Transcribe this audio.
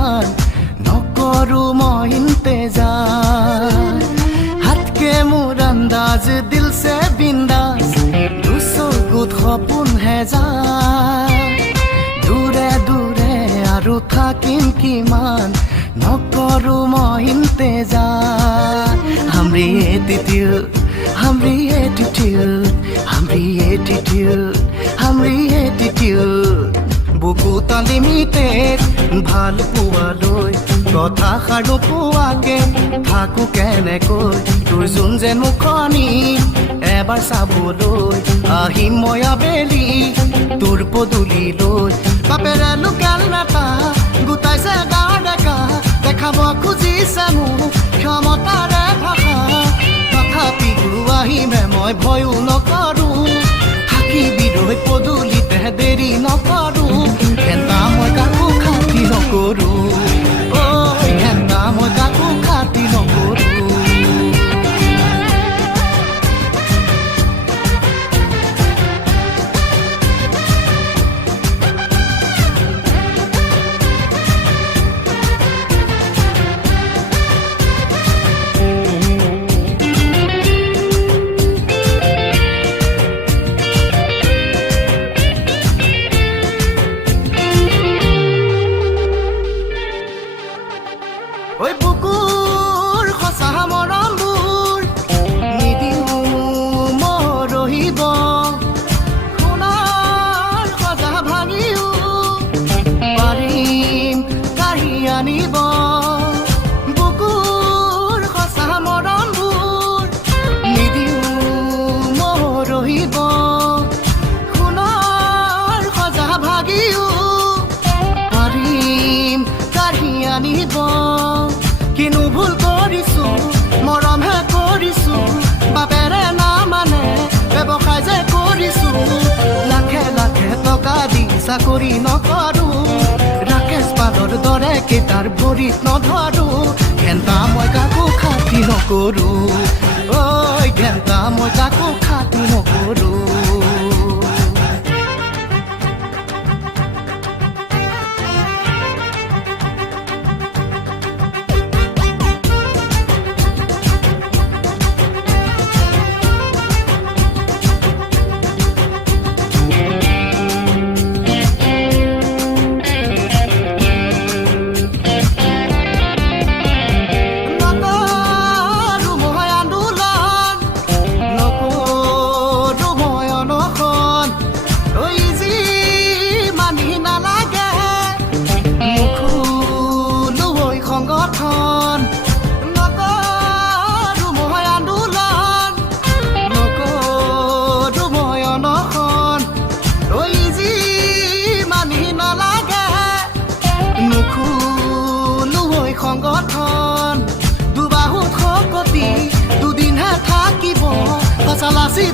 কিমান নকৰো মই ইন্তেজাৰ হাতকে মোৰ আন্দাজ দিল সে বিন্দাস দুচকুত সপোন হেজাৰ দূৰে দূৰে আৰু থাকিম কিমান নকৰো মই ইন্তেজাৰ हमरी एटीट्यूड हमरी एटीट्यूड हमरी एटीट्यूड हमरी एटीट्यूड বুকু লিমিটেড ভাল পোৱালৈ কথা সাৰো পোৱাকে থাকো কেনেকৈ তোৰ যোন যেন মুখনি এবাৰ চাবলৈ আহিম মই আবেলি তোৰ পদূলিলৈ বাপেৰে লোকেল নেতা গোটাইছে গাঁৱৰ ডেকা দেখাব খুজিছে মোক ক্ষমতাৰে ভাষা তথাপিও আহিমে মই ভয়ো নকৰো থাকিবি ৰৈ পদূলিতে দেৰি নকৰো হেঁতা মই কাকো খাতি নকৰো ঐ হেঁতা মই কাকো খাতি নকৰো ঐ বুকুৰ সঁচা মৰমবোৰ নিদিও মৰহিব সোণৰ সজা ভাঙিও পাৰিম কাঢ়ি আনিব বুকুৰ সঁচা মৰমবোৰ নিদিও মৰহিব সোণৰ সজা ভাঙিও পাৰিম কাঢ়ি আনিব কিনো ভুল কৰিছো মৰমহে কৰিছো বাপেৰে নামানে ব্যৱসায় যে কৰিছো লাখে লাখে টকা দি চাকৰি নকৰো ৰাকেশ পালৰ দৰে কেইটাৰ ভৰিত নধৰো ঘেন্তা মই কাকো খাতি নকৰো ঐ ঘেন্তা মই কাকো খাতি নকৰো সংগঠন দুবাহু শকতি দুদিনহে থাকিব সঁচালাচি